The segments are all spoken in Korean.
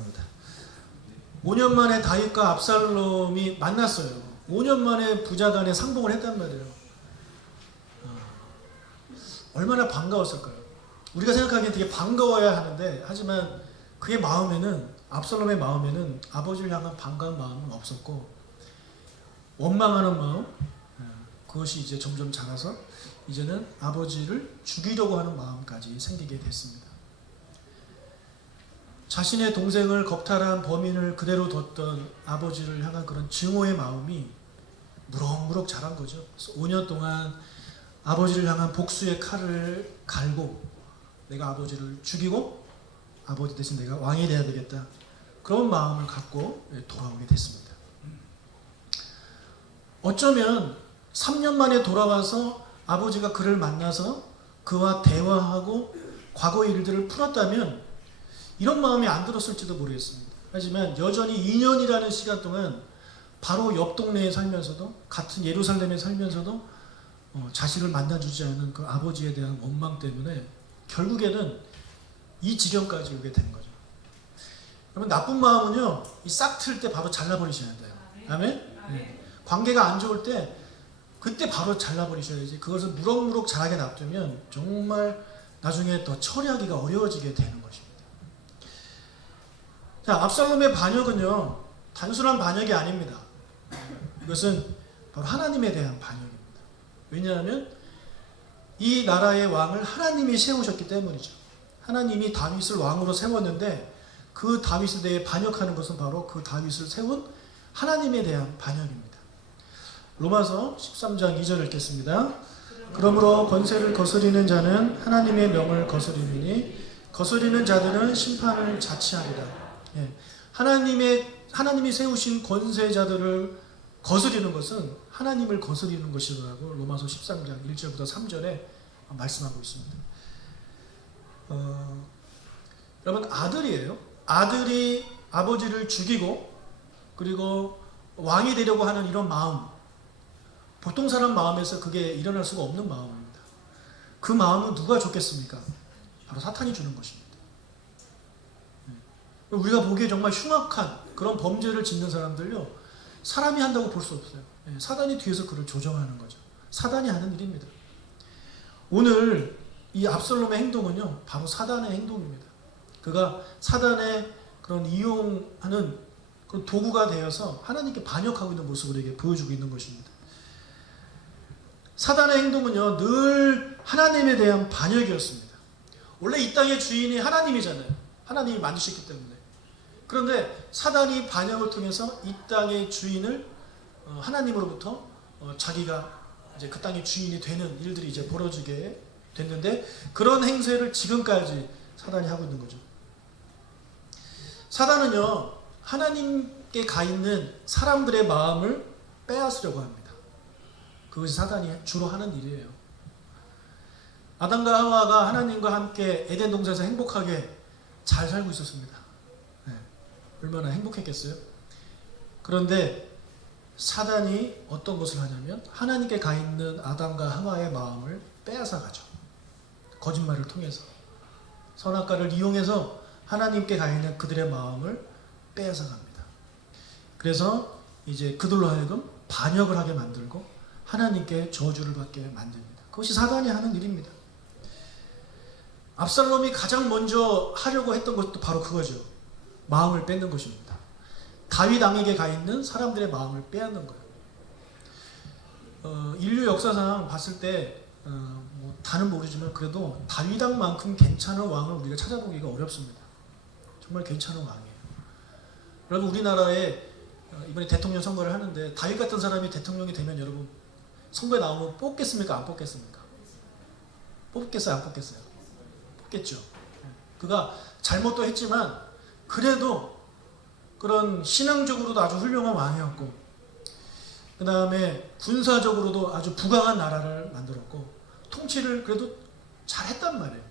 합니다. 5년 만에 다윗과 압살롬이 만났어요. 5년 만에 부자간에 상봉을 했단 말이에요. 얼마나 반가웠을까요? 우리가 생각하기엔 되게 반가워야 하는데, 하지만 그의 마음에는, 압살롬의 마음에는 아버지를 향한 반가운 마음은 없었고, 원망하는 마음, 그것이 이제 점점 자라서 이제는 아버지를 죽이려고 하는 마음까지 생기게 됐습니다. 자신의 동생을 겁탈한 범인을 그대로 뒀던 아버지를 향한 그런 증오의 마음이 무럭무럭 자란 거죠. 5년 동안 아버지를 향한 복수의 칼을 갈고 내가 아버지를 죽이고 아버지 대신 내가 왕이 돼야 되겠다, 그런 마음을 갖고 돌아오게 됐습니다. 어쩌면 3년 만에 돌아와서 아버지가 그를 만나서 그와 대화하고 과거의 일들을 풀었다면 이런 마음이 안 들었을지도 모르겠습니다. 하지만 여전히 2년이라는 시간 동안 바로 옆 동네에 살면서도, 같은 예루살렘에 살면서도 자식을 만나주지 않은 그 아버지에 대한 원망 때문에 결국에는 이 지경까지 오게 된 거죠. 여러분, 나쁜 마음은요, 이 싹 틀 때 바로 잘라버리셔야 돼요. 아멘? 네. 관계가 안 좋을 때 그때 바로 잘라버리셔야지, 그것을 무럭무럭 자라게 놔두면 정말 나중에 더 처리하기가 어려워지게 되는 것입니다. 자, 압살롬의 반역은요, 단순한 반역이 아닙니다. 이것은 바로 하나님에 대한 반역입니다. 왜냐하면 이 나라의 왕을 하나님이 세우셨기 때문이죠. 하나님이 다윗을 왕으로 세웠는데 그 다윗에 대해 반역하는 것은 바로 그 다윗을 세운 하나님에 대한 반역입니다. 로마서 13장 2절 읽겠습니다. 그러므로 권세를 거스리는 자는 하나님의 명을 거스리니 거스리는 자들은 심판을 자취하리라. 예. 하나님이 세우신 권세자들을 거스리는 것은 하나님을 거스리는 것이라고 로마서 13장 1절부터 3절에 말씀하고 있습니다. 여러분, 아들이에요. 아들이 아버지를 죽이고 그리고 왕이 되려고 하는 이런 마음, 보통 사람 마음에서 그게 일어날 수가 없는 마음입니다. 그 마음은 누가 줬겠습니까? 바로 사탄이 주는 것입니다. 우리가 보기에 정말 흉악한 그런 범죄를 짓는 사람들요, 사람이 한다고 볼 수 없어요. 사단이 뒤에서 그를 조정하는 거죠. 사단이 하는 일입니다. 오늘 이 압살롬의 행동은요, 바로 사단의 행동입니다. 그가 사단의 그런 이용하는 그런 도구가 되어서 하나님께 반역하고 있는 모습을 우리에게 보여주고 있는 것입니다. 사단의 행동은요, 늘 하나님에 대한 반역이었습니다. 원래 이 땅의 주인이 하나님이잖아요. 하나님이 만드셨기 때문에. 그런데 사단이 반역을 통해서 이 땅의 주인을 하나님으로부터 자기가 이제 그 땅의 주인이 되는 일들이 이제 벌어지게 됐는데, 그런 행세를 지금까지 사단이 하고 있는 거죠. 사단은요, 하나님께 가 있는 사람들의 마음을 빼앗으려고 합니다. 그것이 사단이 주로 하는 일이에요. 아담과 하와가 하나님과 함께 에덴 동산에서 행복하게 잘 살고 있었습니다. 네. 얼마나 행복했겠어요? 그런데 사단이 어떤 것을 하냐면 하나님께 가 있는 아담과 하와의 마음을 빼앗아 가죠. 거짓말을 통해서, 선악과를 이용해서 하나님께 가 있는 그들의 마음을 빼앗아 갑니다. 그래서 이제 그들로 하여금 반역을 하게 만들고 하나님께 저주를 받게 만듭니다. 그것이 사단이 하는 일입니다. 압살롬이 가장 먼저 하려고 했던 것도 바로 그거죠. 마음을 뺏는 것입니다. 다윗 왕에게 가 있는 사람들의 마음을 빼앗는 거예요. 인류 역사상 봤을 때 뭐 다는 모르지만 그래도 다윗 왕만큼 괜찮은 왕을 우리가 찾아보기가 어렵습니다. 정말 괜찮은 왕이에요. 여러분, 우리나라에 이번에 대통령 선거를 하는데 다윗 같은 사람이 대통령이 되면 여러분 선거에 나오면 뽑겠습니까? 안 뽑겠습니까? 뽑겠어요? 안 뽑겠어요? 뽑겠죠. 그가 잘못도 했지만 그래도 그런 신앙적으로도 아주 훌륭한 왕이었고, 그 다음에 군사적으로도 아주 부강한 나라를 만들었고, 통치를 그래도 잘했단 말이에요.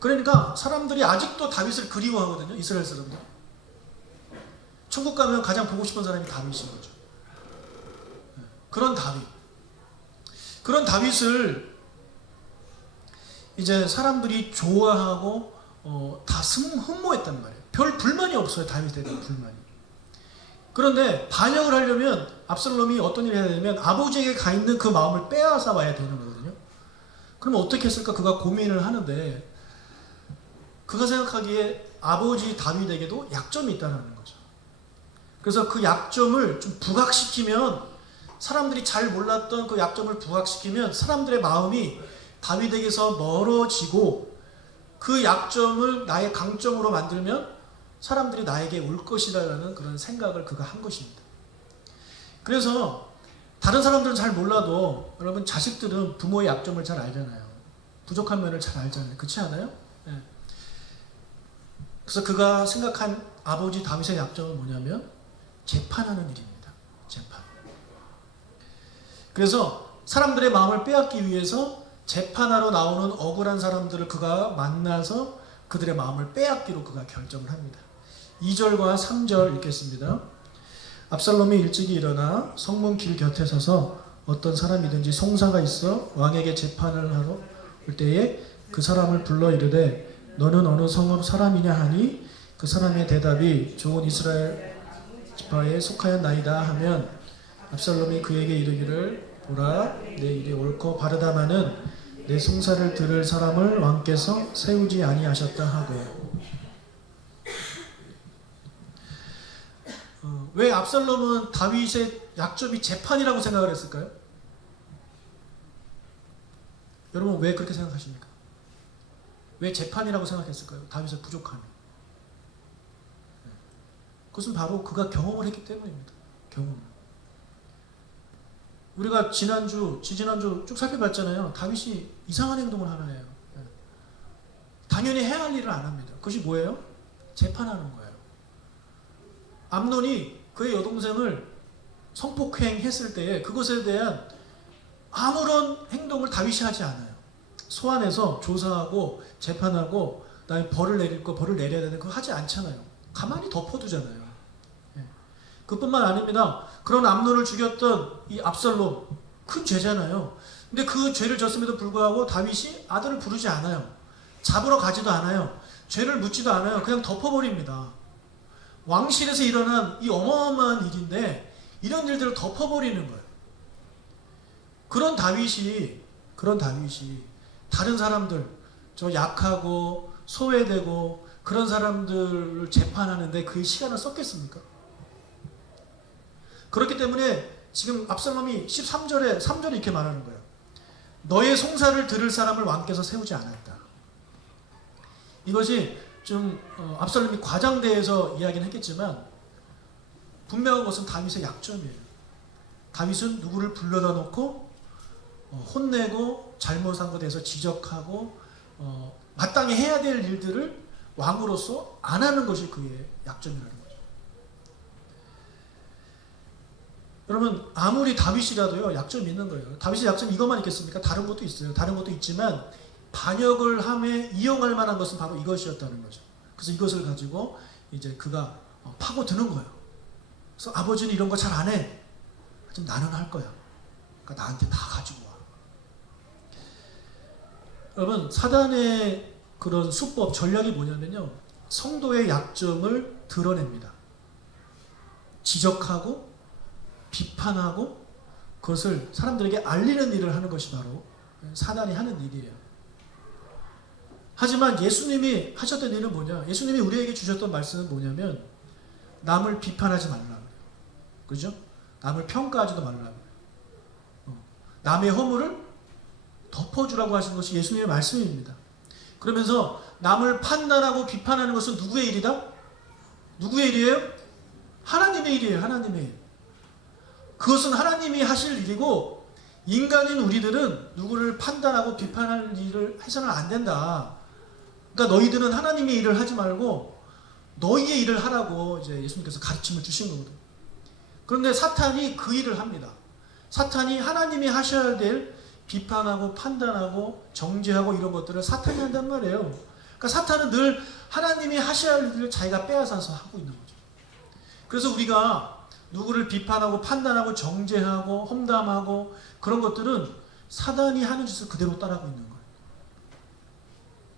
그러니까 사람들이 아직도 다윗을 그리워하거든요. 이스라엘 사람들. 천국 가면 가장 보고 싶은 사람이 다윗인 거죠. 그런 다윗을 이제 사람들이 좋아하고 다 흠모했단 말이에요. 별 불만이 없어요. 다윗에 대한 불만이. 그런데 반역을 하려면 압살롬이 어떤 일을 해야 되냐면 아버지에게 가 있는 그 마음을 빼앗아 와야 되는 거거든요. 그러면 어떻게 했을까? 그가 고민을 하는데 그가 생각하기에 아버지 다윗에게도 약점이 있다는 거죠. 그래서 그 약점을 좀 부각시키면, 사람들이 잘 몰랐던 그 약점을 부각시키면 사람들의 마음이 다윗에게서 멀어지고, 그 약점을 나의 강점으로 만들면 사람들이 나에게 올 것이라는 그런 생각을 그가 한 것입니다. 그래서 다른 사람들은 잘 몰라도 여러분, 자식들은 부모의 약점을 잘 알잖아요. 부족한 면을 잘 알잖아요. 그렇지 않아요? 네. 그래서 그가 생각한 아버지 다윗의 약점은 뭐냐면 재판하는 일입니다. 재판. 그래서 사람들의 마음을 빼앗기 위해서 재판하러 나오는 억울한 사람들을 그가 만나서 그들의 마음을 빼앗기로 그가 결정을 합니다. 2절과 3절 읽겠습니다. 압살롬이 일찍이 일어나 성문 길 곁에 서서 어떤 사람이든지 송사가 있어 왕에게 재판을 하러 올 때에 그 사람을 불러 이르되 너는 어느 성읍 사람이냐 하니 그 사람의 대답이 좋은 이스라엘 지파에 속하였나이다 하면 압살롬이 그에게 이르기를 보라 내 일이 옳고 바르다마는 내 송사를 들을 사람을 왕께서 세우지 아니하셨다 하고. 왜 압살롬은 다윗의 약점이 재판이라고 생각을 했을까요? 여러분 왜 그렇게 생각하십니까? 왜 재판이라고 생각했을까요? 다윗의 부족함이. 그것은 바로 그가 경험을 했기 때문입니다. 경험. 우리가 지난주, 지지난주 쭉 살펴봤잖아요. 다윗이 이상한 행동을 하나예요. 당연히 해야 할 일을 안 합니다. 그것이 뭐예요? 재판하는 거예요. 암논이 그의 여동생을 성폭행했을 때에 그것에 대한 아무런 행동을 다윗이 하지 않아요. 소환해서 조사하고 재판하고 그다음에 벌을 내릴 거 벌을 내려야 되는 거 하지 않잖아요. 가만히 덮어두잖아요. 그뿐만 아닙니다. 그런 암논을 죽였던 이 압살롬 큰 죄잖아요. 근데 그 죄를 졌음에도 불구하고 다윗이 아들을 부르지 않아요. 잡으러 가지도 않아요. 죄를 묻지도 않아요. 그냥 덮어버립니다. 왕실에서 일어난 이 어마어마한 일인데 이런 일들을 덮어버리는 거예요. 그런 다윗이 다른 사람들, 저 약하고 소외되고 그런 사람들을 재판하는데 그의 시간을 썼겠습니까? 그렇기 때문에 지금 압살롬이 13절에 3절에 이렇게 말하는 거예요. 너의 송사를 들을 사람을 왕께서 세우지 않았다. 이것이 좀 압살롬이 과장돼서 이야기는 했겠지만 분명한 것은 다윗의 약점이에요. 다윗은 누구를 불러다 놓고 혼내고 잘못한 것에 대해서 지적하고 마땅히 해야 될 일들을 왕으로서 안 하는 것이 그의 약점이라는 거죠. 여러분 아무리 다윗이라도요 약점이 있는 거예요. 다윗의 약점이 이것만 있겠습니까? 다른 것도 있어요. 다른 것도 있지만 반역을 함에 이용할 만한 것은 바로 이것이었다는 거죠. 그래서 이것을 가지고 이제 그가 파고드는 거예요. 그래서 아버지는 이런 거 잘 안 해. 하지만 나는 할 거야. 그러니까 나한테 다 가지고 와. 여러분 사단의 그런 수법 전략이 뭐냐면요. 성도의 약점을 드러냅니다. 지적하고 비판하고 그것을 사람들에게 알리는 일을 하는 것이 바로 사단이 하는 일이에요. 하지만 예수님이 하셨던 일은 뭐냐? 예수님이 우리에게 주셨던 말씀은 뭐냐면 남을 비판하지 말라. 그죠? 남을 평가하지도 말라. 남의 허물을 덮어주라고 하신 것이 예수님의 말씀입니다. 그러면서 남을 판단하고 비판하는 것은 누구의 일이다? 누구의 일이에요? 하나님의 일이에요. 하나님의 일. 그것은 하나님이 하실 일이고 인간인 우리들은 누구를 판단하고 비판할 일을 해서는 안 된다. 그러니까 너희들은 하나님의 일을 하지 말고 너희의 일을 하라고 이제 예수님께서 가르침을 주신 거거든요. 그런데 사탄이 그 일을 합니다. 사탄이 하나님이 하셔야 될 비판하고 판단하고 정죄하고 이런 것들을 사탄이 한단 말이에요. 그러니까 사탄은 늘 하나님이 하셔야 할 일을 자기가 빼앗아서 하고 있는 거죠. 그래서 우리가 누구를 비판하고 판단하고 정죄하고 험담하고 그런 것들은 사단이 하는 짓을 그대로 따라하고 있는 거예요.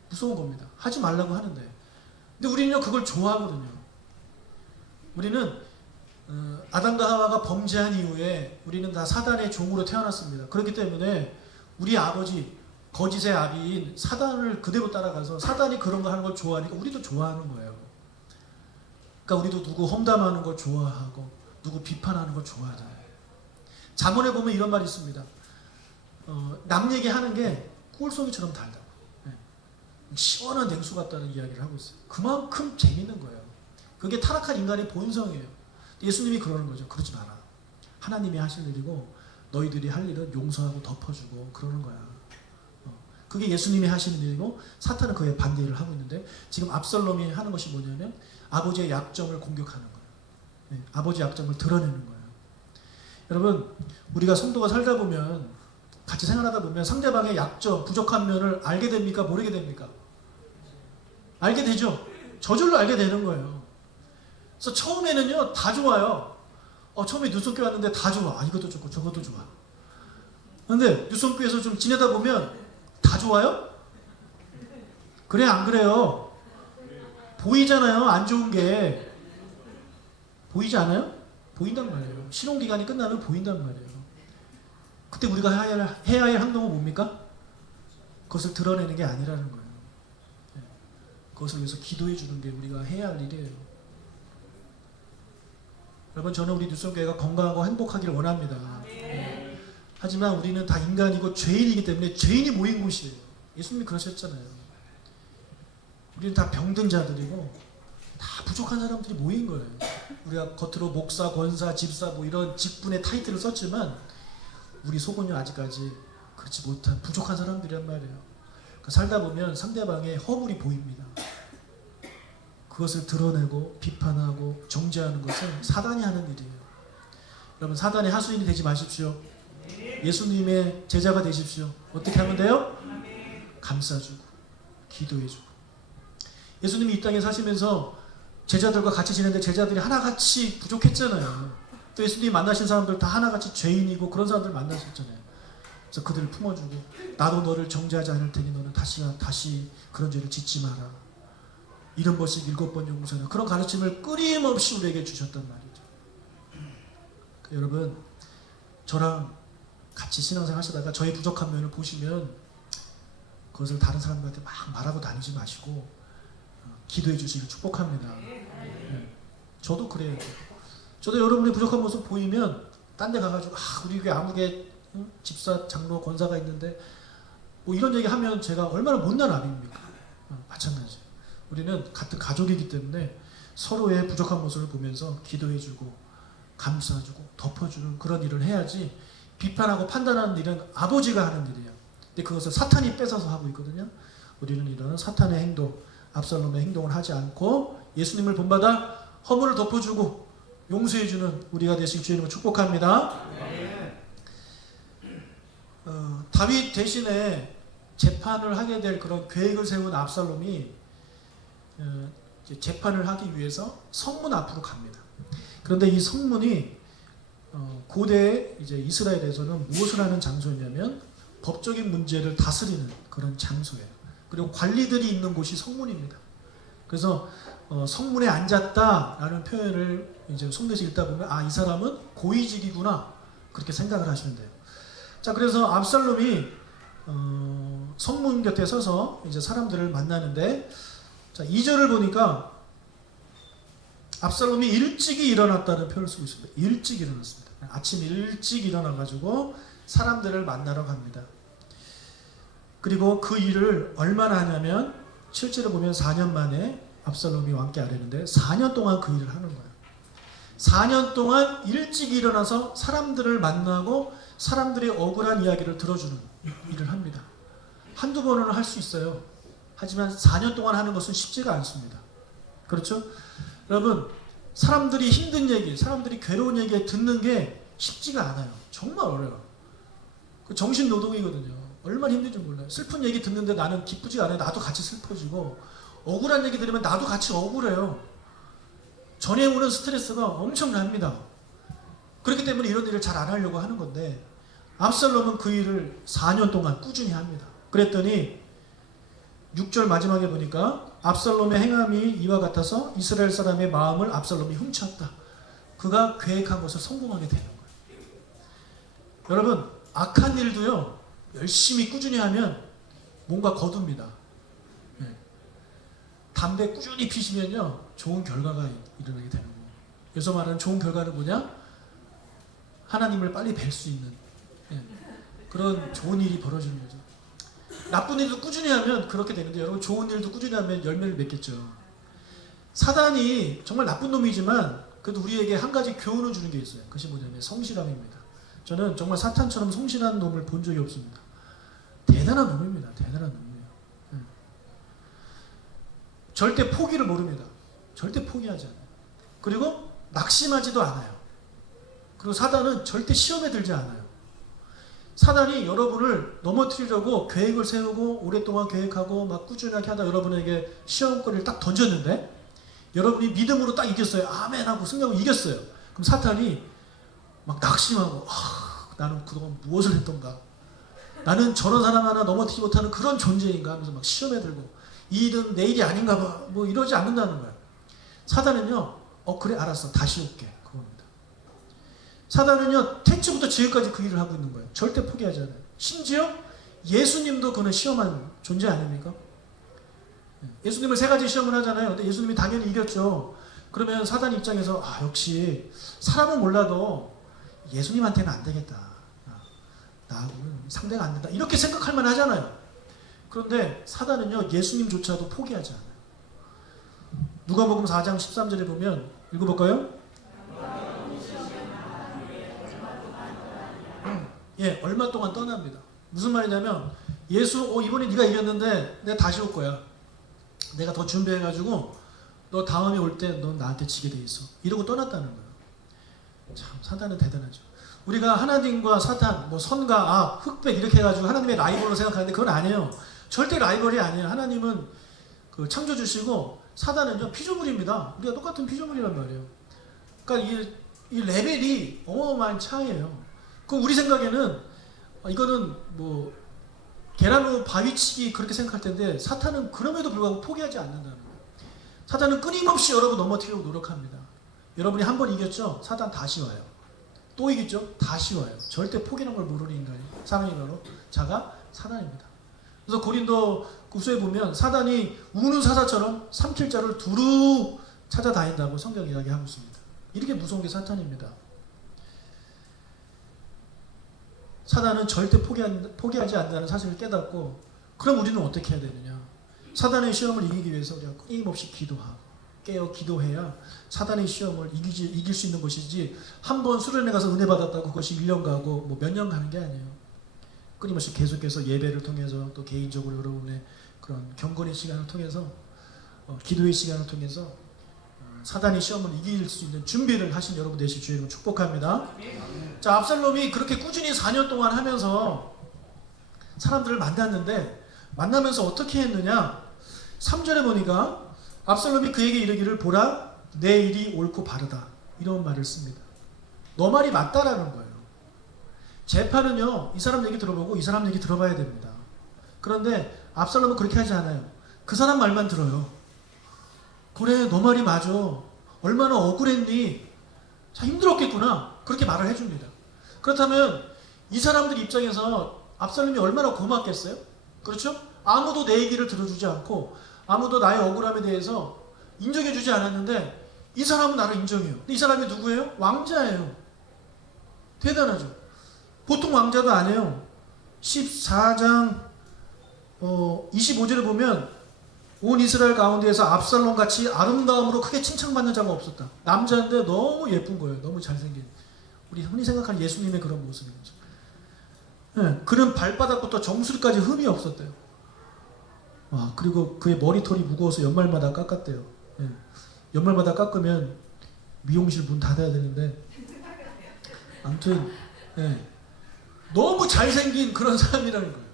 무서운 겁니다. 하지 말라고 하는데. 근데 우리는요 그걸 좋아하거든요. 우리는 아담과 하와가 범죄한 이후에 우리는 다 사단의 종으로 태어났습니다. 그렇기 때문에 우리 아버지 거짓의 아비인 사단을 그대로 따라가서 사단이 그런 거 하는 걸 좋아하니까 우리도 좋아하는 거예요. 그러니까 우리도 누구 험담하는 걸 좋아하고 누구 비판하는 걸 좋아하잖아요. 잠언에 보면 이런 말이 있습니다. 남 얘기하는 게 꿀송이처럼 달다고. 시원한 냉수 같다는 이야기를 하고 있어요. 그만큼 재밌는 거예요. 그게 타락한 인간의 본성이에요. 예수님이 그러는 거죠. 그러지 마라. 하나님이 하실 일이고 너희들이 할 일은 용서하고 덮어주고 그러는 거야. 그게 예수님이 하시는 일이고 사탄은 그에 반대를 하고 있는데 지금 압살롬이 하는 것이 뭐냐면 아버지의 약점을 공격하는 거예요. 아버지의 약점을 드러내는 거예요. 여러분 우리가 성도가 살다 보면 같이 생활하다 보면 상대방의 약점, 부족한 면을 알게 됩니까? 모르게 됩니까? 알게 되죠. 저절로 알게 되는 거예요. 그래서 처음에는요 다 좋아요. 처음에 뉴스교회 왔는데 다 좋아. 이것도 좋고 저것도 좋아. 그런데 뉴스교회에서 좀 지내다 보면 다 좋아요? 그래 안 그래요? 보이잖아요. 안 좋은 게 보이지 않아요? 보인단 말이에요. 신혼기간이 끝나면 보인단 말이에요. 그때 우리가 해야 할 행동은 뭡니까? 그것을 드러내는 게 아니라는 거예요. 그것을 위해서 기도해 주는 게 우리가 해야 할 일이에요. 여러분 저는 우리 뉴스교회가 건강하고 행복하기를 원합니다. 하지만 우리는 다 인간이고 죄인이기 때문에 죄인이 모인 곳이에요. 예수님이 그러셨잖아요. 우리는 다 병든 자들이고 다 부족한 사람들이 모인 거예요. 우리가 겉으로 목사, 권사, 집사 뭐 이런 직분의 타이틀을 썼지만 우리 속은요 아직까지 그렇지 못한 부족한 사람들이란 말이에요. 그러니까 살다 보면 상대방의 허물이 보입니다. 그것을 드러내고 비판하고 정죄하는 것은 사단이 하는 일이에요. 여러분 사단의 하수인이 되지 마십시오. 예수님의 제자가 되십시오. 어떻게 하면 돼요? 감싸주고 기도해주고. 예수님이 이 땅에 사시면서 제자들과 같이 지냈는데 제자들이 하나같이 부족했잖아요. 또 예수님이 만나신 사람들 다 하나같이 죄인이고 그런 사람들 만나셨잖아요. 그래서 그들을 품어주고 나도 너를 정죄하지 않을 테니 너는 다시 그런 죄를 짓지 마라. 70번씩 7번 용서하라. 그런 가르침을 끊임없이 우리에게 주셨단 말이죠. 여러분 저랑 같이 신앙생활 하시다가 저의 부족한 면을 보시면 그것을 다른 사람들한테 막 말하고 다니지 마시고 기도해 주시길 축복합니다. 저도 그래요. 저도 여러분의 부족한 모습 보이면 딴 데 가가지고 우리 교회 아무개 집사, 장로, 권사가 있는데 뭐 이런 얘기 하면 제가 얼마나 못난 아비입니까? 마찬가지예요. 우리는 같은 가족이기 때문에 서로의 부족한 모습을 보면서 기도해주고 감싸주고 덮어주는 그런 일을 해야지 비판하고 판단하는 일은 아버지가 하는 일이에요. 근데 그것을 사탄이 뺏어서 하고 있거든요. 우리는 이런 사탄의 행동, 압살롬의 행동을 하지 않고 예수님을 본받아 허물을 덮어주고 용서해주는 우리가 되시길 주님을 축복합니다. 다윗 대신에 재판을 하게 될 그런 계획을 세운 압살롬이 재판을 하기 위해서 성문 앞으로 갑니다. 그런데 이 성문이 고대 이제 이스라엘에서는 무엇을 하는 장소였냐면 법적인 문제를 다스리는 그런 장소예요. 그리고 관리들이 있는 곳이 성문입니다. 그래서 성문에 앉았다라는 표현을 이제 성경에서 읽다 보면 이 사람은 고위직이구나 그렇게 생각을 하시면 돼요. 자, 그래서 압살롬이 성문 곁에 서서 이제 사람들을 만나는데 자, 2절을 보니까 압살롬이 일찍이 일어났다는 표현을 쓰고 있습니다. 일찍 일어났습니다. 아침 일찍 일어나가지고 사람들을 만나러 갑니다. 그리고 그 일을 얼마나 하냐면 실제로 보면 4년 만에 압살롬이 왕께 아뢰는데 4년 동안 그 일을 하는 거예요. 4년 동안 일찍 일어나서 사람들을 만나고 사람들의 억울한 이야기를 들어주는 일을 합니다. 한두 번은 할 수 있어요. 하지만 4년 동안 하는 것은 쉽지가 않습니다. 그렇죠? 여러분 사람들이 힘든 얘기, 사람들이 괴로운 얘기 듣는 게 쉽지가 않아요. 정말 어려워요. 그 정신노동이거든요. 얼마나 힘든지 몰라요. 슬픈 얘기 듣는데 나는 기쁘지가 않아요. 나도 같이 슬퍼지고 억울한 얘기 들으면 나도 같이 억울해요. 전에 오는 스트레스가 엄청납니다. 그렇기 때문에 이런 일을 잘 안 하려고 하는 건데 압살롬은 그 일을 4년 동안 꾸준히 합니다. 그랬더니 6절 마지막에 보니까 압살롬의 행함이 이와 같아서 이스라엘 사람의 마음을 압살롬이 훔쳤다. 그가 계획한 것을 성공하게 되는 거예요. 여러분, 악한 일도요, 열심히 꾸준히 하면 뭔가 거둡니다. 네. 담배 꾸준히 피시면요, 좋은 결과가 일어나게 되는 거예요. 여기서 말하는 좋은 결과는 뭐냐? 하나님을 빨리 뵐 수 있는, 네, 그런 좋은 일이 벌어지는 거죠. 나쁜 일도 꾸준히 하면 그렇게 되는데, 여러분, 좋은 일도 꾸준히 하면 열매를 맺겠죠. 사단이 정말 나쁜 놈이지만 그래도 우리에게 한 가지 교훈을 주는 게 있어요. 그것이 뭐냐면 성실함입니다. 저는 정말 사탄처럼 성실한 놈을 본 적이 없습니다. 대단한 놈입니다. 대단한 놈이에요. 네. 절대 포기를 모릅니다. 절대 포기하지 않아요. 그리고 낙심하지도 않아요. 그리고 사단은 절대 시험에 들지 않아요. 사단이 여러분을 넘어뜨리려고 계획을 세우고 오랫동안 계획하고 막 꾸준하게 하다 여러분에게 시험거리를 딱 던졌는데, 여러분이 믿음으로 딱 이겼어요. 아멘 하고 승리하고 이겼어요. 그럼 사탄이 막 낙심하고, 나는 그동안 무엇을 했던가, 나는 저런 사람 하나 넘어뜨리지 못하는 그런 존재인가 하면서 막 시험에 들고, 이 일은 내 일이 아닌가 봐, 뭐 이러지 않는다는 거예요. 사단은요, 그래 알았어, 다시 올게, 그겁니다. 사단은요, 태초부터 지금까지 그 일을 하고 있는 거예요. 절대 포기하지 않아요. 심지어 예수님도 그는 시험한 존재 아닙니까? 예수님을 세 가지 시험을 하잖아요. 근데 예수님이 당연히 이겼죠. 그러면 사단 입장에서 역시 사람은 몰라도 예수님한테는 안 되겠다, 나하고는 상대가 안 된다, 이렇게 생각할 만 하잖아요. 그런데 사단은요, 예수님조차도 포기하지 않아요. 누가복음 4장 13절에 보면, 읽어볼까요? 예, 얼마 동안 떠납니다. 무슨 말이냐면, 예수, 이번에 네가 이겼는데 내가 다시 올 거야. 내가 더 준비해가지고 너 다음에 올 때 넌 나한테 지게 돼 있어. 이러고 떠났다는 거예요. 참, 사단은 대단하죠. 우리가 하나님과 사탄, 뭐 선과 악, 흑백 이렇게 해가지고 하나님의 라이벌로 생각하는데 그건 아니에요. 절대 라이벌이 아니에요. 하나님은 그 창조주시고 사단은요, 피조물입니다. 우리가 똑같은 피조물이란 말이에요. 그러니까 이 레벨이 어마어마한 차이예요. 그 우리 생각에는 이거는 뭐 계란으로 바위치기 그렇게 생각할 텐데, 사탄은 그럼에도 불구하고 포기하지 않는다는 거예요. 사탄은 끊임없이 여러분 넘어뜨리려고 노력합니다. 여러분이 한 번 이겼죠? 사탄 다시 와요. 또 이겼죠? 다시 와요. 절대 포기하는 걸 모르는 인간이, 사람이 바로 자가 사단입니다. 그래서 고린도 후서에 보면 사단이 우는 사자처럼 삼킬 자를 두루 찾아다닌다고 성경 이야기하고 있습니다. 이렇게 무서운 게 사탄입니다. 사단은 절대 포기하지 않는다는 사실을 깨닫고, 그럼 우리는 어떻게 해야 되느냐? 사단의 시험을 이기기 위해서 우리가 끊임없이 기도하고 깨어 기도해야 사단의 시험을 이길 수 있는 것이지, 한번 수련회 가서 은혜 받았다고 그것이 1년 가고 뭐 몇 년 가는 게 아니에요. 끊임없이 계속해서 예배를 통해서, 또 개인적으로 여러분의 그런 경건의 시간을 통해서, 기도의 시간을 통해서 사단의 시험을 이길 수 있는 준비를 하신 여러분 되실 주의 이름으로 축복합니다. 자, 압살롬이 그렇게 꾸준히 4년 동안 하면서 사람들을 만났는데, 만나면서 어떻게 했느냐? 3절에 보니까 압살롬이 그에게 이르기를, 보라, 내 일이 옳고 바르다, 이런 말을 씁니다. 너 말이 맞다라는 거예요. 재판은요, 이 사람 얘기 들어보고 이 사람 얘기 들어봐야 됩니다. 그런데 압살롬은 그렇게 하지 않아요. 그 사람 말만 들어요. 그래, 너 말이 맞아. 얼마나 억울했니? 참 힘들었겠구나. 그렇게 말을 해줍니다. 그렇다면 이 사람들 입장에서 압살롬이 얼마나 고맙겠어요? 그렇죠? 아무도 내 얘기를 들어주지 않고 아무도 나의 억울함에 대해서 인정해주지 않았는데, 이 사람은 나를 인정해요. 근데 이 사람이 누구예요? 왕자예요. 대단하죠. 보통 왕자도 아니에요. 14장 25절에 보면, 온 이스라엘 가운데에서 압살롬같이 아름다움으로 크게 칭찬받는 자가 없었다. 남자인데 너무 예쁜 거예요. 너무 잘생긴. 우리 흔히 생각하는 예수님의 그런 모습인 거죠. 네, 그는 발바닥부터 정수리까지 흠이 없었대요. 그리고 그의 머리털이 무거워서 연말마다 깎았대요. 네, 연말마다 깎으면 미용실 문 닫아야 되는데, 아무튼 네, 너무 잘생긴 그런 사람이라는 거예요.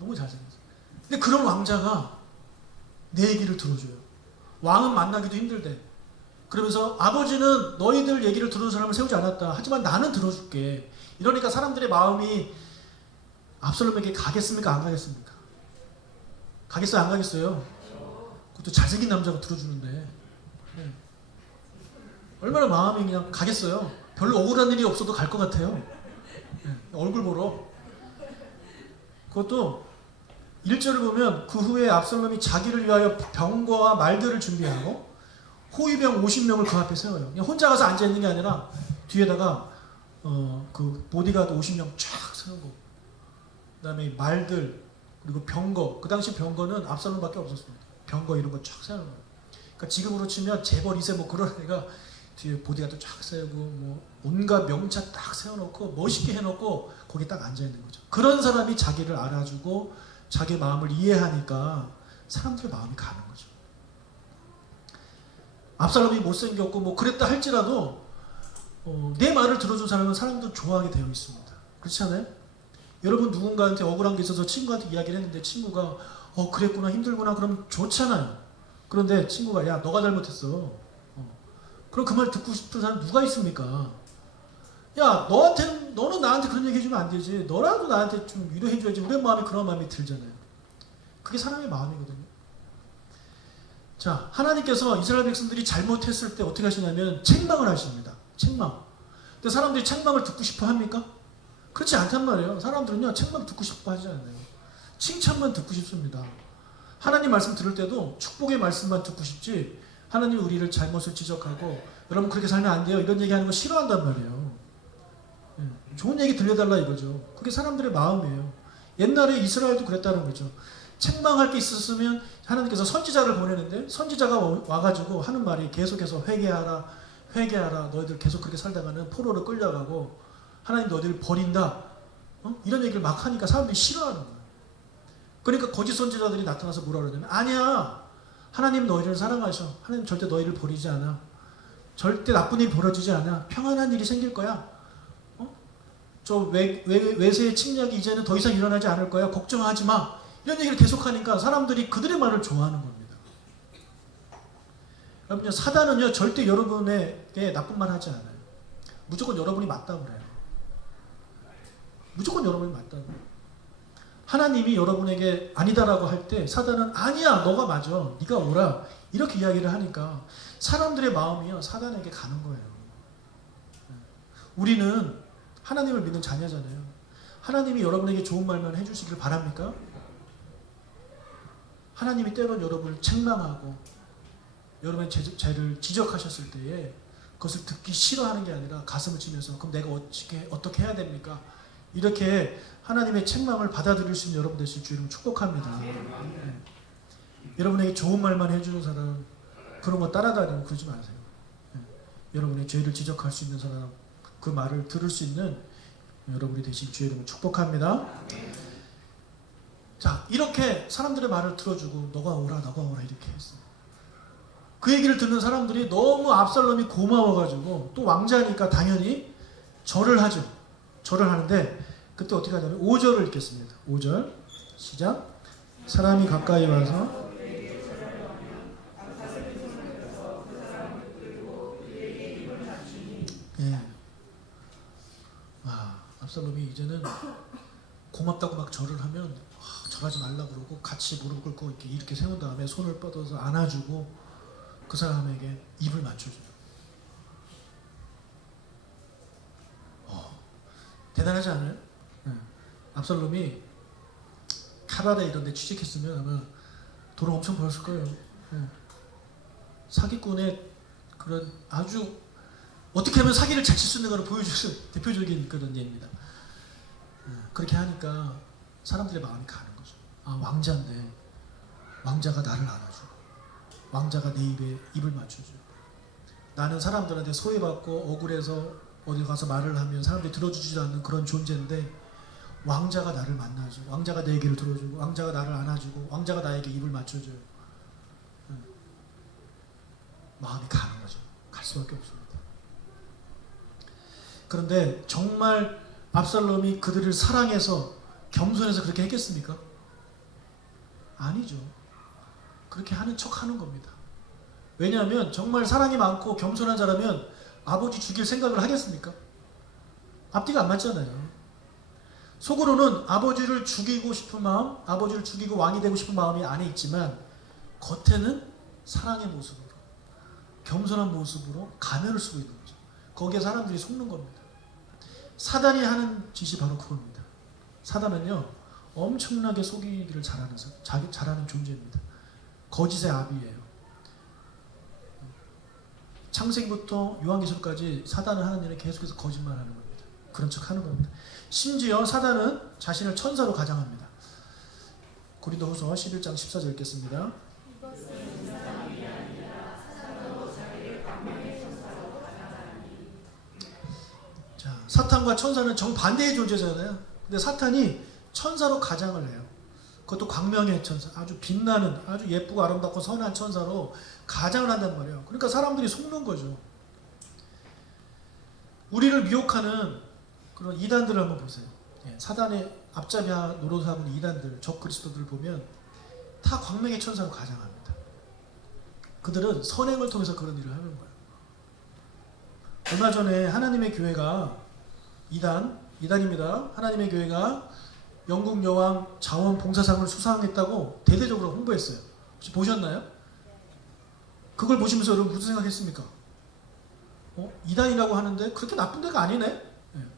너무 잘생겼어요. 근데 그런 왕자가 내 얘기를 들어줘요. 왕은 만나기도 힘들대. 그러면서 아버지는 너희들 얘기를 들어주는 사람을 세우지 않았다. 하지만 나는 들어줄게. 이러니까 사람들의 마음이 압살롬에게 가겠습니까? 안 가겠습니까? 가겠어요? 안 가겠어요? 그것도 또 잘생긴 남자가 들어주는데 네. 얼마나 마음이 그냥 가겠어요. 별로 억울한 일이 없어도 갈 것 같아요. 네. 얼굴 보러. 그것도 1절을 보면 그 후에 압살롬이 자기를 위하여 병거와 말들을 준비하고 호위병 50명을 그 앞에 세워요. 그냥 혼자 가서 앉아있는 게 아니라 뒤에다가 그 보디가드 50명 쫙 세우고 그 다음에 말들 그리고 병거, 그 당시 병거는 압살롬밖에 없었습니다. 병거 이런 거 쫙 세우는 거예요. 그러니까 지금으로 치면 재벌 2세 뭐 그런 애가 뒤에 보디가드 쫙 세우고 뭐 온갖 명차 딱 세워놓고 멋있게 해놓고 거기 딱 앉아있는 거죠. 그런 사람이 자기를 알아주고 자기 마음을 이해하니까 사람들의 마음이 가는 거죠. 압살롬이 못생겼고 뭐 그랬다 할지라도 내 말을 들어준 사람은 사람도 좋아하게 되어 있습니다. 그렇지 않아요? 여러분 누군가한테 억울한 게 있어서 친구한테 이야기를 했는데 친구가 그랬구나 힘들구나 그러면 좋잖아요. 그런데 친구가 야 너가 잘못했어. 그럼 그 말 듣고 싶은 사람 누가 있습니까? 야 너는 나한테 그런 얘기 해주면 안 되지. 너라도 나한테 좀 위로해줘야지. 우리 마음에 그런 마음이 들잖아요. 그게 사람의 마음이거든요. 자, 하나님께서 이스라엘 백성들이 잘못했을 때 어떻게 하시냐면 책망을 하십니다. 책망. 근데 사람들이 책망을 듣고 싶어 합니까? 그렇지 않단 말이에요. 사람들은요 책망 듣고 싶어 하지 않아요. 칭찬만 듣고 싶습니다. 하나님 말씀 들을 때도 축복의 말씀만 듣고 싶지 하나님 우리를 잘못을 지적하고 여러분 그렇게 살면 안 돼요 이런 얘기하는 거 싫어한단 말이에요. 좋은 얘기 들려달라 이거죠. 그게 사람들의 마음이에요. 옛날에 이스라엘도 그랬다는 거죠. 책망할 게 있었으면 하나님께서 선지자를 보내는데 선지자가 와가지고 하는 말이 계속해서 회개하라 회개하라 너희들 계속 그렇게 살다가는 포로로 끌려가고 하나님 너희들 버린다 이런 얘기를 막 하니까 사람들이 싫어하는 거예요. 그러니까 거짓 선지자들이 나타나서 뭐라 그러냐면 아니야 하나님 너희를 사랑하셔. 하나님 절대 너희를 버리지 않아. 절대 나쁜 일이 벌어지지 않아. 평안한 일이 생길 거야. 저 외세의 침략이 이제는 더 이상 일어나지 않을 거야. 걱정하지 마. 이런 얘기를 계속하니까 사람들이 그들의 말을 좋아하는 겁니다. 여러분요, 사단은요 절대 여러분에게 나쁜 말 하지 않아요. 무조건 여러분이 맞다고 그래요. 무조건 여러분이 맞다고 그래요. 하나님이 여러분에게 아니다라고 할 때 사단은 아니야 너가 맞아 네가 오라 이렇게 이야기를 하니까 사람들의 마음이요 사단에게 가는 거예요. 우리는 하나님을 믿는 자녀잖아요. 하나님이 여러분에게 좋은 말만 해주시길 바랍니까? 하나님이 때론 여러분을 책망하고 여러분의 죄를 지적하셨을 때에 그것을 듣기 싫어하는 게 아니라 가슴을 치면서 그럼 내가 어떻게 해야 됩니까? 이렇게 하나님의 책망을 받아들일 수 있는 여러분 되실 주 이름 축복합니다. 네. 여러분에게 좋은 말만 해주는 사람 그런 거 따라다니고 그러지 마세요. 네. 여러분의 죄를 지적할 수 있는 사람 그 말을 들을 수 있는 여러분이 되실 주 이름 축복합니다. 자 이렇게 사람들의 말을 들어주고 너가 오라 이렇게 했어요. 그 얘기를 듣는 사람들이 너무 압살롬이 고마워가지고 또 왕자니까 당연히 절을 하죠. 절을 하는데 그때 어떻게 하냐면 5절을 읽겠습니다. 5절 시작. 사람이 가까이 와서 예. 압살롬이 이제는 고맙다고 막 절을 하면 절하지 말라 그러고 같이 무릎 꿇고 이렇게 세운 다음에 손을 뻗어서 안아주고 그 사람에게 입을 맞춰줘요. 대단하지 않아요? 네. 압살롬이 카바레 이런 데 취직했으면 아마 돈을 엄청 벌었을 거예요. 네. 사기꾼의 그런 아주 어떻게 하면 사기를 잘 칠 수 있는가를 보여주는 대표적인 그런 예입니다. 그렇게 하니까 사람들의 마음이 가는 거죠. 왕자인데 왕자가 나를 안아줘. 왕자가 내 입에 입을 맞춰줘. 나는 사람들한테 소외받고 억울해서 어디 가서 말을 하면 사람들이 들어주지도 않는 그런 존재인데 왕자가 나를 만나줘. 왕자가 내 얘기를 들어주고 왕자가 나를 안아주고 왕자가 나에게 입을 맞춰줘요. 마음이 가는 거죠. 갈 수밖에 없습니다. 그런데 정말 압살롬이 그들을 사랑해서 겸손해서 그렇게 했겠습니까? 아니죠. 그렇게 하는 척 하는 겁니다. 왜냐하면 정말 사랑이 많고 겸손한 자라면 아버지 죽일 생각을 하겠습니까? 앞뒤가 안 맞잖아요. 속으로는 아버지를 죽이고 싶은 마음, 아버지를 죽이고 왕이 되고 싶은 마음이 안에 있지만 겉에는 사랑의 모습으로, 겸손한 모습으로 가면을 쓰고 있는 거죠. 거기에 사람들이 속는 겁니다. 사단이 하는 짓이 바로 그겁니다. 사단은요, 엄청나게 속이기를 잘하는 존재입니다. 거짓의 아비예요. 창세기부터 요한계시록까지 사단은 하는 일은 계속해서 거짓말하는 겁니다. 그런 척하는 겁니다. 심지어 사단은 자신을 천사로 가장합니다. 고린도후서 11장 14절 읽겠습니다. 자, 사탄과 천사는 정반대의 존재잖아요. 근데 사탄이 천사로 가장을 해요. 그것도 광명의 천사, 아주 빛나는, 아주 예쁘고 아름답고 선한 천사로 가장을 한단 말이에요. 그러니까 사람들이 속는 거죠. 우리를 미혹하는 그런 이단들을 한번 보세요. 사단의 앞잡이 노릇하고 있는 이단들, 적그리스도들 보면 다 광명의 천사로 가장합니다. 그들은 선행을 통해서 그런 일을 하는 거예요. 얼마 전에 하나님의 교회가 이단입니다. 하나님의 교회가 영국 여왕 자원봉사상을 수상했다고 대대적으로 홍보했어요. 혹시 보셨나요? 그걸 보시면서 여러분 무슨 생각했습니까? 이단이라고 하는데 그렇게 나쁜 데가 아니네?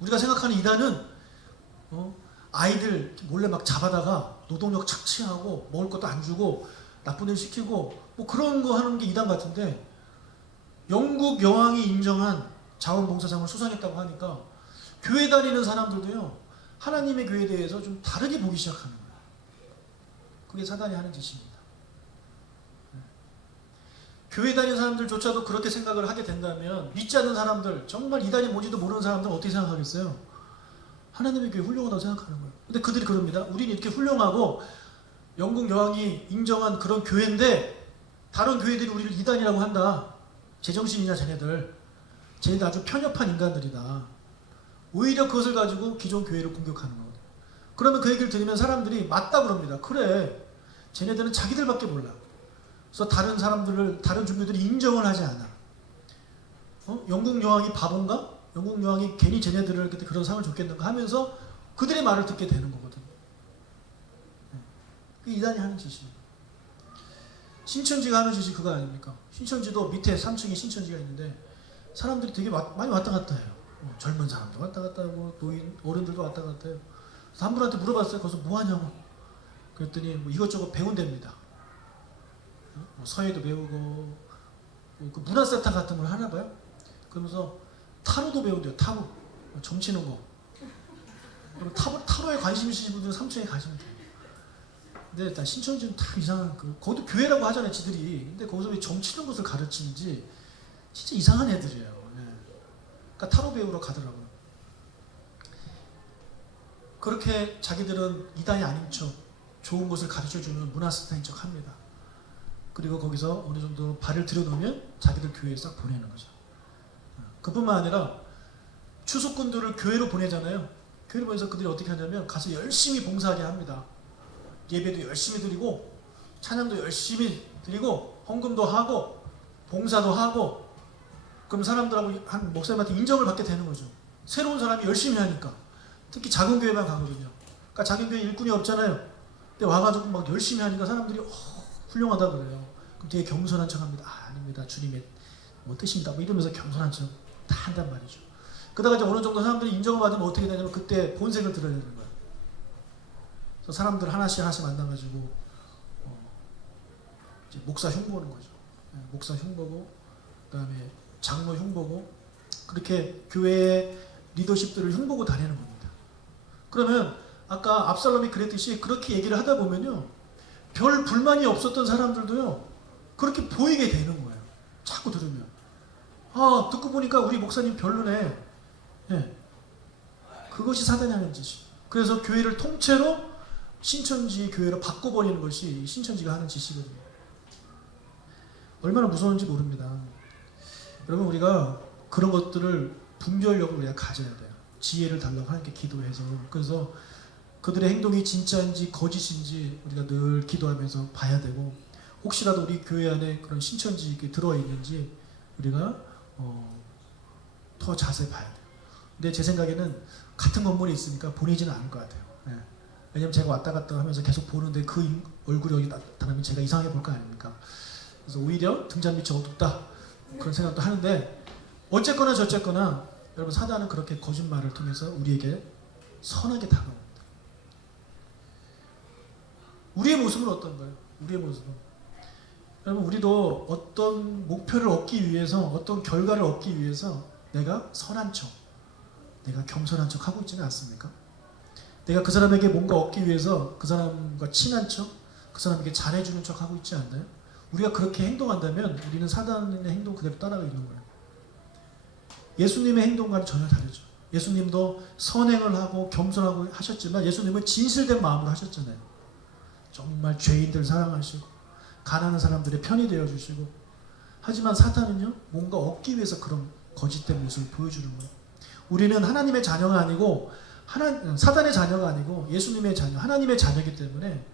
우리가 생각하는 이단은 아이들 몰래 막 잡아다가 노동력 착취하고 먹을 것도 안 주고 나쁜 일 시키고 뭐 그런 거 하는 게 이단 같은데, 영국 여왕이 인정한 자원봉사상을 수상했다고 하니까 교회 다니는 사람들도요, 하나님의 교회에 대해서 좀 다르게 보기 시작하는 거예요. 그게 사단이 하는 짓입니다. 교회 다니는 사람들조차도 그렇게 생각을 하게 된다면 믿지 않는 사람들, 정말 이단이 뭔지도 모르는 사람들은 어떻게 생각하겠어요? 하나님의 교회 훌륭하다고 생각하는 거예요. 근데 그들이 그럽니다. 우리는 이렇게 훌륭하고 영국 여왕이 인정한 그런 교회인데 다른 교회들이 우리를 이단이라고 한다. 제정신이냐 쟤네들 아주 편협한 인간들이다. 오히려 그것을 가지고 기존 교회를 공격하는 거거든요. 그러면 그 얘기를 들으면 사람들이 맞다 그럽니다. 그래, 쟤네들은 자기들밖에 몰라. 그래서 다른 종교들이 인정을 하지 않아. 영국 여왕이 바본가? 영국 여왕이 괜히 쟤네들을 그런 상을 줬겠는가 하면서 그들의 말을 듣게 되는 거거든요. 그게 이단이 하는 짓이에요. 신천지가 하는 짓이 그거 아닙니까? 신천지도 밑에 3층에 신천지가 있는데 사람들이 되게 많이 왔다 갔다 해요. 젊은 사람도 왔다 갔다 하고 노인, 어른들도 왔다 갔다 해요. 그래서 한 분한테 물어봤어요. 거기서 뭐 하냐고. 그랬더니 뭐 이것저것 배운답니다. 뭐 서예도 배우고 그 문화센터 같은 걸 하나 봐요. 그러면서 타로도 배운대요. 타로. 점치는 거. 그럼 타로에 관심 있으신 분들은 3층에 가시면 돼요. 근데 일단 신천지는 다 이상한, 거기도 교회라고 하잖아요, 지들이. 근데 거기서 왜 점치는 것을 가르치는지 진짜 이상한 애들이에요. 그러니까 타로 배우러 가더라고요. 그렇게 자기들은 이단이 아닌 척 좋은 것을 가르쳐주는 문화스타인 척 합니다. 그리고 거기서 어느 정도 발을 들여놓으면 자기들 교회에 싹 보내는 거죠. 그뿐만 아니라 추수꾼들을 교회로 보내잖아요. 교회로 보내서 그들이 어떻게 하냐면 가서 열심히 봉사하게 합니다. 예배도 열심히 드리고 찬양도 열심히 드리고 헌금도 하고 봉사도 하고, 그럼 사람들하고 한 목사님한테 인정을 받게 되는 거죠. 새로운 사람이 열심히 하니까. 특히 작은 교회만 가거든요. 그러니까 작은 교회 일꾼이 없잖아요. 근데 와가지고 막 열심히 하니까 사람들이 훌륭하다 그래요. 그럼 되게 겸손한 척 합니다. 아닙니다. 주님의 뭐 뜻입니다. 뭐 이러면서 겸손한 척 다 한단 말이죠. 그러다가 이제 어느 정도 사람들이 인정을 받으면 어떻게 되냐면 그때 본색을 드러야 되는 거예요. 그래서 사람들 하나씩 만나가지고 이제 목사 흉보는 거죠. 목사 흉보고 그다음에 장로 흉보고, 그렇게 교회의 리더십들을 흉보고 다니는 겁니다. 그러면 아까 압살롬이 그랬듯이 그렇게 얘기를 하다 보면요, 별 불만이 없었던 사람들도요 그렇게 보이게 되는 거예요. 자꾸 들으면 듣고 보니까 우리 목사님 별로네. 그것이 사단이 하는 짓이에요. 그래서 교회를 통째로 신천지 교회로 바꿔버리는 것이 신천지가 하는 짓이거든요. 얼마나 무서운지 모릅니다. 여러분, 우리가 그런 것들을 분별력을 우리가 가져야 돼요. 지혜를 달라고 하나님께 기도해서. 그래서 그들의 행동이 진짜인지 거짓인지 우리가 늘 기도하면서 봐야 되고, 혹시라도 우리 교회 안에 그런 신천지 들어와 있는지 우리가 더 자세히 봐야 돼요. 근데 제 생각에는 같은 건물에 있으니까 보내지는 않을 것 같아요. 왜냐면 제가 왔다 갔다 하면서 계속 보는데 그 얼굴이 여기 나타나면 제가 이상하게 볼 거 아닙니까? 그래서 오히려 등잔 밑이 어둡다 그런 생각도 하는데 어쨌거나 저쨌거나 여러분 사단은 그렇게 거짓말을 통해서 우리에게 선하게 다가옵니다. 우리의 모습은 어떤 거예요? 우리의 모습은 여러분 우리도 어떤 목표를 얻기 위해서 어떤 결과를 얻기 위해서 내가 선한 척 내가 겸손한 척 하고 있지는 않습니까? 내가 그 사람에게 뭔가 얻기 위해서 그 사람과 친한 척 그 사람에게 잘해주는 척 하고 있지 않나요? 우리가 그렇게 행동한다면 우리는 사단의 행동 그대로 따라가고 있는 거예요. 예수님의 행동과는 전혀 다르죠. 예수님도 선행을 하고 겸손하고 하셨지만 예수님은 진실된 마음으로 하셨잖아요. 정말 죄인들 사랑하시고 가난한 사람들의 편이 되어주시고 하지만 사탄은요 뭔가 얻기 위해서 그런 거짓된 모습을 보여주는 거예요. 우리는 하나님의 자녀가 아니고 사단의 자녀가 아니고 예수님의 자녀 하나님의 자녀이기 때문에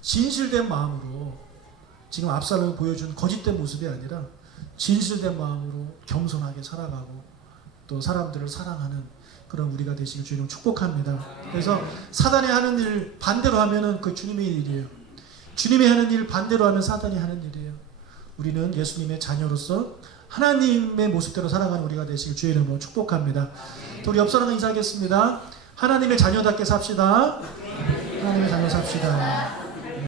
진실된 마음으로 지금 압살롬이 보여준 거짓된 모습이 아니라 진실된 마음으로 겸손하게 살아가고 또 사람들을 사랑하는 그런 우리가 되시길 주님 축복합니다. 그래서 사단이 하는 일 반대로 하면은 그 주님의 일이에요. 주님이 하는 일 반대로 하면 사단이 하는 일이에요. 우리는 예수님의 자녀로서 하나님의 모습대로 살아가는 우리가 되시길 주의 이름으로 축복합니다. 또 우리 옆 사람과 인사하겠습니다. 하나님의 자녀답게 삽시다. 하나님의 자녀 삽시다.